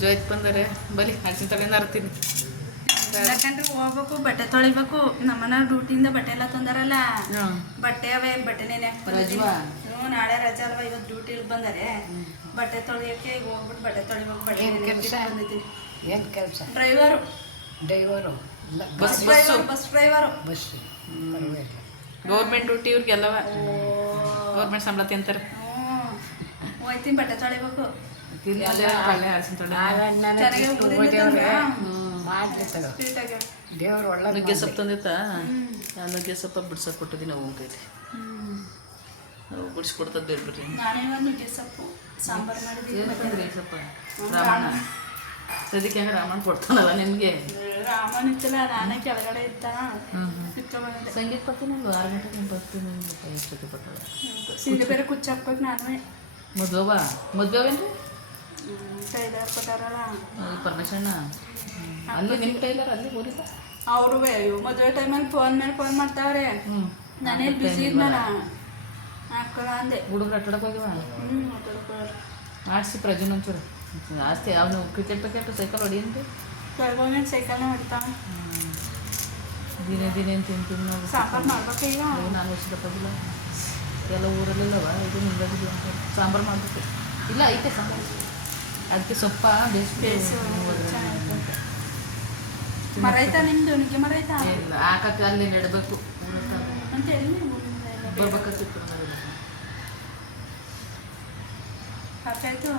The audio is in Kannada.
ಜೋಯ್ತ್ ಬಂದರೆ ಬಲಿ ಅರ್ಸಿನ ತಗೊಂಡು ಅರ್ತೀನಿ ಯಾಕಂದ್ರೆ ಹೋಗ್ಬೇಕು ಬಟ್ಟೆ ತೊಳಿಬೇಕು. ನಮ್ಮನ ಡ್ಯೂಟಿಯಿಂದ ಬಟ್ಟೆ ಎಲ್ಲ ತಂದಾರಲ್ಲ. ಬಟ್ಟೆ ಅವೇ ಬಟ್ಟೆ? ಹ್ಞೂ ನಾಳೆ ರಜಾ ಅಲ್ವಾ ಇವತ್ತು ಡ್ಯೂಟಿ ಬಂದರೆ. ಬಟ್ಟೆ ತೊಳಿಯೋಕೆ ಈಗ ಹೋಗ್ಬಿಟ್ಟು ಬಟ್ಟೆ ತೊಳಿಬೇಕು ಬಟ್ಟೆ ಬಂದಿದ್ದೀನಿ. ಏನು ಕೆಲಸ? Driver. Driver? Bus bus driver bus driver. Bus. ಪರವಾಗಿಲ್ಲ. ಗೌರ್ಮೆಂಟ್ ಡ್ಯೂಟಿ ಇವ್ರಿಗೆಲ್ಲವ? ಗೌರ್ಮೆಂಟ್ ಸಂಬಳ ತಿಂತಾರೆ. ಹ್ಞೂ. ಹೋಯ್ತೀನಿ ಬಟ್ಟೆ ತೊಳಿಬೇಕು. ದೇವ್ರು ಒಳ್ಳೆ ನುಗ್ಗೆ ಸೊಪ್ಪು ತಂದಿತ್ತಾ? ಆ ನುಗ್ಗೆ ಸೊಪ್ಪ ಬಿಡ್ಸಕ್ ಕೊಟ್ಟಿದ್ದೀನಿ ನಾವು ಕೈಲಿ ಹ್ಞೂ ನಾವು ಬಿಡಿಸ್ಕೊಡ್ತದ್ದು ಹೇಳ್ಬಿಟ್ರಿ ನುಗ್ಗೆ ಸೊಪ್ಪು ಸಾಂಬಾರು ಸೊಪ್ಪ? ರಾಮಣ್ಣ ಸದ್ಯಕ್ಕೆ ಹೆಂಗೆ ರಾಮಣ್ಣ ಕೊಡ್ತಾನಲ್ಲ ನಿಮಗೆ? ರಾಮನ್ ಇತ್ತಲ್ಲ ನಾನೇ ಕೆಳಗಡೆ ಇದ್ದ. ಸಂಗೀತ ಕೊಡ್ತೀನಿ ಒಂದು ಆರು ಗಂಟೆಗೆ ಬರ್ತೀನಿ ಎಷ್ಟೊತ್ತಿ ಬರ್ತಾಳೆ ಸೀರೆ ಬೇರೆ ಕುಚ್ಚಾಕ್ಬೇಕು ನಾನು ಮದುವೆ ಟೈಲರ್ ಕೊಟ್ಟಾರಲ್ಲ ಪರಮೇಶಣ್ಣ ಅಲ್ಲಿ ನಿಮ್ಮ ಟೈಲರ್ ಅಲ್ಲಿ ಹೋಗಿಲ್ಲ ಅವರು ಮದುವೆ ಟೈಮಲ್ಲಿ ಫೋನ್ ಮೇಲೆ ಫೋನ್ ಮಾಡ್ತಾವ್ರೆ. ಹ್ಞೂ ನಾನೇ ಬಿಸಿ ಇದ್ನಲ್ಲ. ಹಾಕೋಣ ಅಂದೆ. ಹುಡುಗರು ಆಟಾಡಕ್ಕೆ ಹೋಗಿವ? ಹ್ಞೂ ಮಾತಾಡ್ಕೊಳ್ಳೋರು ಆಡಿಸಿ ಪ್ರಜನ್ ಒಂಚೂರು. ಜಾಸ್ತಿ ಅವನು ಕ್ರಿಕೆಟ್ ಕ್ರಿಕೆಟ್ ಸೈಕಲ್ ಹೊಡಿಯಂತೆ ಕೆಳಗೋಗಿ ಸೈಕಲ್ನ ಹೊಡಿತಾವ. ದಿನೇ ದಿನೇ ತಿಂತೀನಿ ನಾವು. ಸಾಂಬಾರು ಮಾಡ್ಬೇಕು ಈಗ? ನಾನು ಇಷ್ಟಪಟ್ಟಿಲ್ಲ ಎಲ್ಲ ಊರಲ್ಲಿಲ್ಲವ ಇದು ಅಂತ. ಸಾಂಬಾರು ಮಾಡಬೇಕು. ಇಲ್ಲ ಐತೆ ಸಾಂಬಾರು. ಅದಕ್ಕೆ ಸೊಪ್ಪ ಬೇಯಿಸ್ಬಿಟ್ಟು ಬೇಯಿಸು, ಹೋದ್ರೆ ಚೆನ್ನಾಗಿರುತ್ತೆ. ಮರ ಐತಾ ನಿಮ್ದು? ನಿಮಗೆ ಮರ ಐತಾ ಇಲ್ಲ. ಹಾಕಕ್ಕೆ ಅಲ್ಲಿ ನೆಡಬೇಕು. ಅಂತ ಹೇಳಿ ಬರ್ಬೇಕಾಗ್ತಿತ್ತು. ಸಾಕಾಯ್ತು